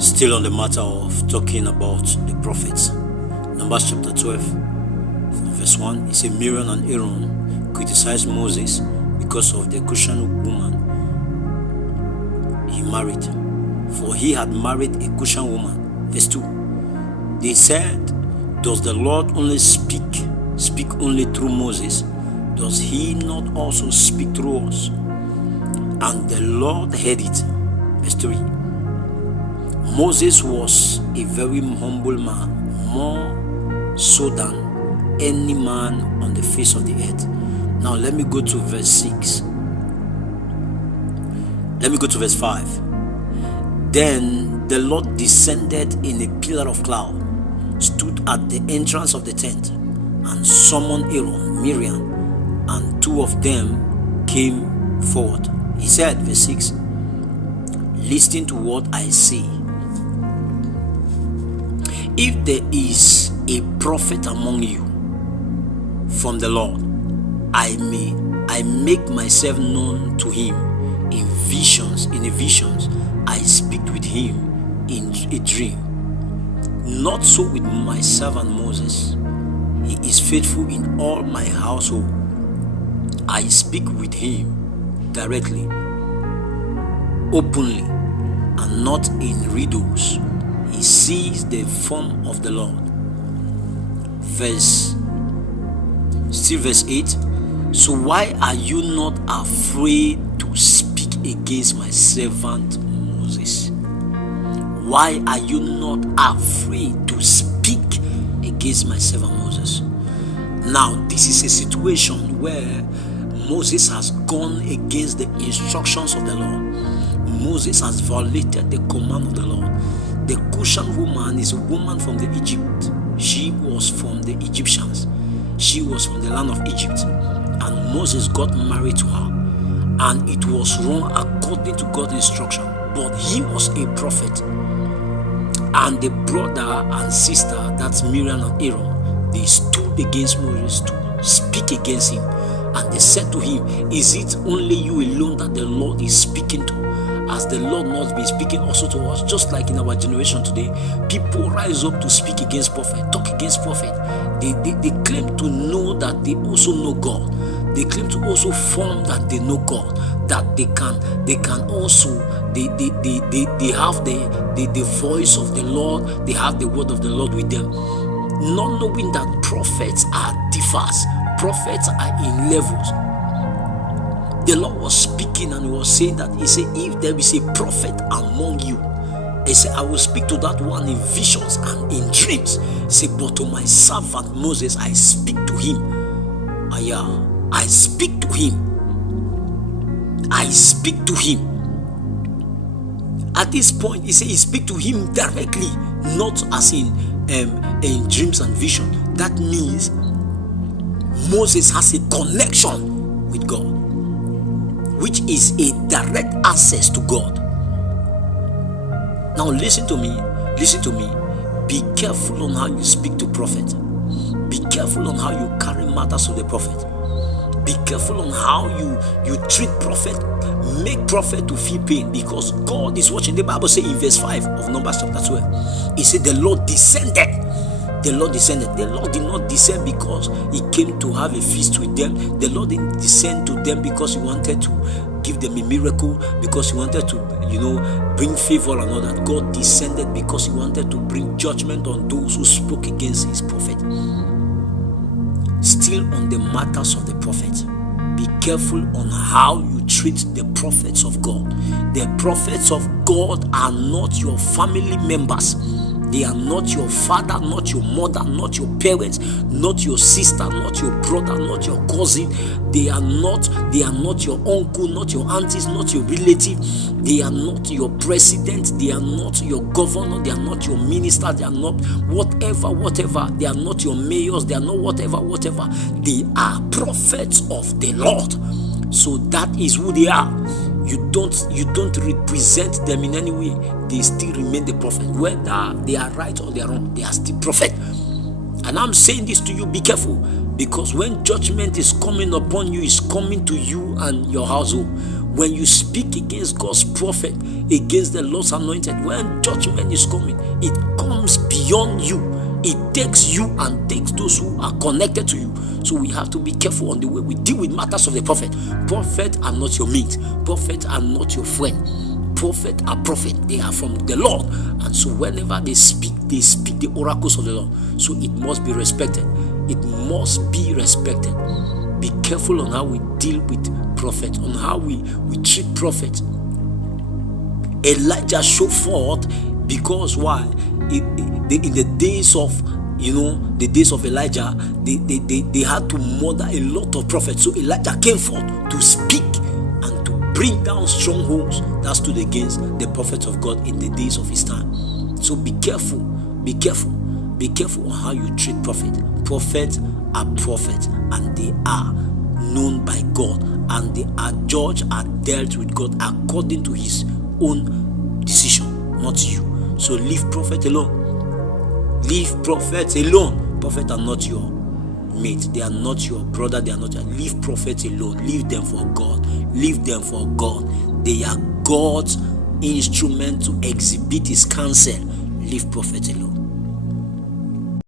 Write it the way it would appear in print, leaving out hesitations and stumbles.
Still on the matter of talking about the prophets. Numbers chapter 12, from verse 1, it says Miriam and Aaron criticized Moses because of the Cushan woman he married, for he had married a Cushan woman. Verse 2, they said, does the Lord only speak only through Moses? Does he not also speak through us? And the Lord heard it. Verse 3, Moses was a very humble man, more so than any man on the face of the earth. Now let me go to verse 6. Let me go to verse 5. Then the Lord descended in a pillar of cloud, stood at the entrance of the tent, and summoned Aaron, Miriam, and two of them came forward. He said, verse 6, listen to what I say. If there is a prophet among you from the Lord, I make myself known to him in visions. In a visions, I speak with him in a dream. Not so with my servant Moses. He is faithful in all my household. I speak with him directly, openly, and not in riddles. He sees the form of the Lord. Verse 8. So why are you not afraid to speak against my servant Moses? Why are you not afraid to speak against my servant Moses? Now, this is a situation where Moses has gone against the instructions of the Lord. Moses has violated the command of the Lord. The Cushan woman is a woman from the Egypt. She was from the Egyptians. She was from the land of Egypt. And Moses got married to her. And it was wrong according to God's instruction. But he was a prophet. And the brother and sister, that's Miriam and Aaron, they stood against Moses to speak against him. And they said to him, is it only you alone that the Lord is speaking to? As the Lord must be speaking also to us, just like in our generation today, people rise up to speak against prophet, talk against prophet. They claim to know that they also know God. They claim to also form that they know God, that they can also they have the voice of the Lord, they have the word of the Lord with them, not knowing that prophets are diverse, prophets are in levels. The Lord was speaking and he was saying that, he said, if there is a prophet among you, he said, I will speak to that one in visions and in dreams. He said, but to my servant Moses, I speak to him. I speak to him. I speak to him. At this point, he said, he speak to him directly, not as in dreams and vision. That means Moses has a connection with God, which is a direct access to God. Now listen to me. Be careful on how you speak to prophet. Be careful on how you carry matters to the prophet. Be careful on how you treat prophet. Make prophet to feel pain, because God is watching. The Bible says in verse 5 of Numbers chapter 12, it said the Lord descended. The Lord descended. The Lord did not descend because he came to have a feast with them. The Lord didn't descend to them because he wanted to give them a miracle, because he wanted to, bring favor and all that. God descended because he wanted to bring judgment on those who spoke against his prophet. Still on the matters of the prophet, be careful on how you treat the prophets of God. The prophets of God are not your family members. They are not your father, not your mother, not your parents, not your sister, not your brother, not your cousin. They are not your uncle, not your aunties, not your relative. They are not your president. They are not your governor. They are not your minister. They are not whatever. They are not your mayors. They are not whatever. They are prophets of the Lord. So that is who they are. You don't represent them in any way. They still remain the prophet. Whether they are right or they are wrong, they are still prophet. And I'm saying this to you, be careful, because when judgment is coming upon you, it's coming to you and your household. When you speak against God's prophet, against the Lord's anointed, when judgment is coming, it comes beyond you. It takes you and takes those who are connected to you. So we have to be careful on the way we deal with matters of the prophet. Prophets are not your mate. Prophets are not your friend. Prophets are prophets. They are from the Lord. And so whenever they speak the oracles of the Lord. So it must be respected. It must be respected. Be careful on how we deal with prophets, on how we treat prophets. Elijah showed forth because why? In the days of the days of Elijah, they had to murder a lot of prophets. So Elijah came forth to speak and to bring down strongholds that stood against the prophets of God in the days of his time. So be careful on how you treat prophets. Prophets are prophets, and they are known by God, and they are judged and dealt with God according to his own decision, not you. So leave prophets alone. Leave prophets alone. Prophets are not your mate. They are not your brother. They are not your... Leave prophets alone. Leave them for God. Leave them for God. They are God's instrument to exhibit his counsel. Leave prophets alone.